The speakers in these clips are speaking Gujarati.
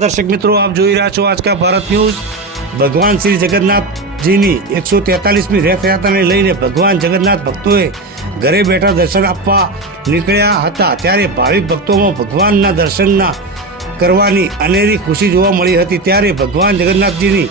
દર્શક મિત્રો, આપ જોઈ રહ્યા છો આજકા ભારત ન્યૂઝ. ભગવાન શ્રી જગન્નાથજીની એકસો તેતાલીસમી રથયાત્રાને લઈને ભગવાન જગન્નાથ ભક્તોએ ઘરે બેઠા દર્શન આપવા નીકળ્યા હતા. ત્યારે ભાવિક ભક્તોમાં ભગવાનના દર્શનના કરવાની અનેરી ખુશી જોવા મળી હતી. ત્યારે ભગવાન જગન્નાથજીની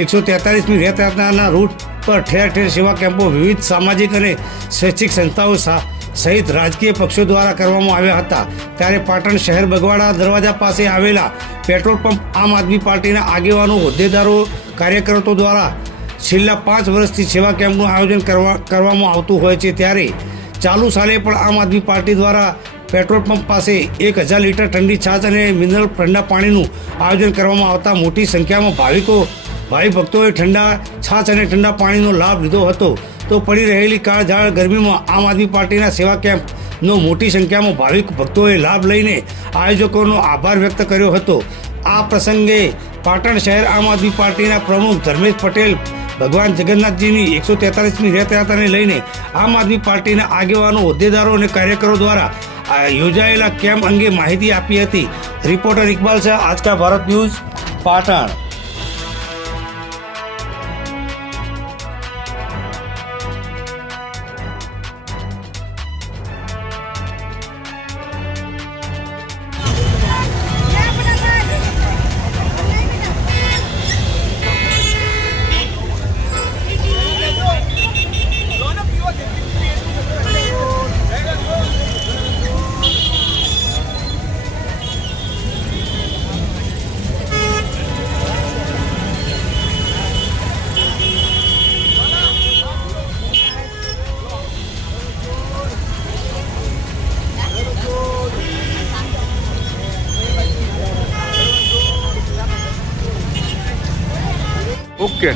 એકસો તેતાલીસમી રથયાત્રાના રૂટ પર ઠેર ઠેર સેવા કેમ્પો, વિવિધ સામાજિક અને સ્વૈચ્છિક સંસ્થાઓ સા- સહિત રાજકીય પક્ષો દ્વારા કરવામાં આવ્યા હતા. ત્યારે પાટણ શહેર બગવાડા દરવાજા પાસે આવેલા પેટ્રોલ પંપ આમ આદમી પાર્ટીના આગેવાનો, હોદ્દેદારો કાર્યકર્તાઓ દ્વારા છેલ્લા પાંચ વર્ષથી સેવા કેમ્પનું આયોજન કરવા, કરવામાં આવતું હોય છે. ત્યારે ચાલુ સાલે પણ આમ આદમી પાર્ટી દ્વારા પેટ્રોલ પંપ પાસે એક હજાર લીટર ઠંડી છાશ અને મિનરલ ઠંડા પાણીનું આયોજન કરવામાં આવતા મોટી સંખ્યામાં ભાવિકો ભાવિ ભક્તોએ ઠંડા છાશ અને ઠંડા પાણીનો લાભ લીધો હતો. તો પડી રહેલી કાળઝાળ ગરમીમાં આમ આદમી પાર્ટીના સેવા કેમ્પનો મોટી સંખ્યામાં ભાવિક ભક્તોએ લાભ લઈને આયોજકોનો આભાર વ્યક્ત કર્યો હતો. આ પ્રસંગે પાટણ શહેર આમ આદમી પાર્ટીના પ્રમુખ ધર્મેશ પટેલ, ભગવાન જગન્નાથજીની એકસો તેતાલીસમી રથયાત્રાને લઈને આમ આદમી પાર્ટીના આગેવાનો, હોદ્દેદારો અને કાર્યકરો દ્વારા યોજાયેલા કેમ્પ અંગે માહિતી આપી હતી. Reporter Iqbal Shah Aaj Ka Bharat news, Patan. Okay.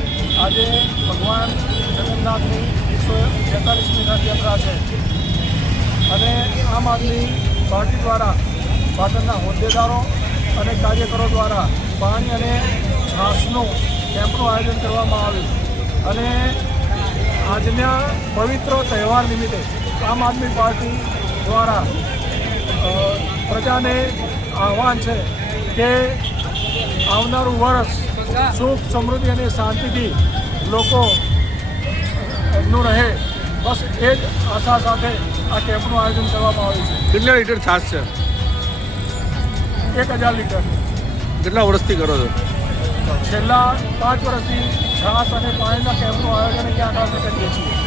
આજે ભગવાન જગન્નાથની એકસો છેતાલીસમી રથયાત્રા છે. અને આમ આદમી પાર્ટી દ્વારા પાટણના હોદ્દેદારો અને કાર્યકરો દ્વારા પાણી અને છાસનું કેમ્પનું આયોજન કરવામાં આવ્યું. અને આજના પવિત્ર તહેવાર નિમિત્તે આમ આદમી પાર્ટી દ્વારા પ્રજાને આહવાન છે કે આવનારું વર્ષ સુખ સમૃદ્ધિ અને શાંતિથી લોકો નું રહે. બસ એ જ આશા સાથે આ કેમ્પનું આયોજન કરવામાં આવ્યું કેટલા લીટર છાશ છે? છે એક હજાર લીટર. કેટલા વર્ષથી કરો છો? છેલ્લા પાંચ વર્ષથી છાશ અને પાણીના કેમ્પનું આયોજન અહીંયા આગળ કરીએ છીએ.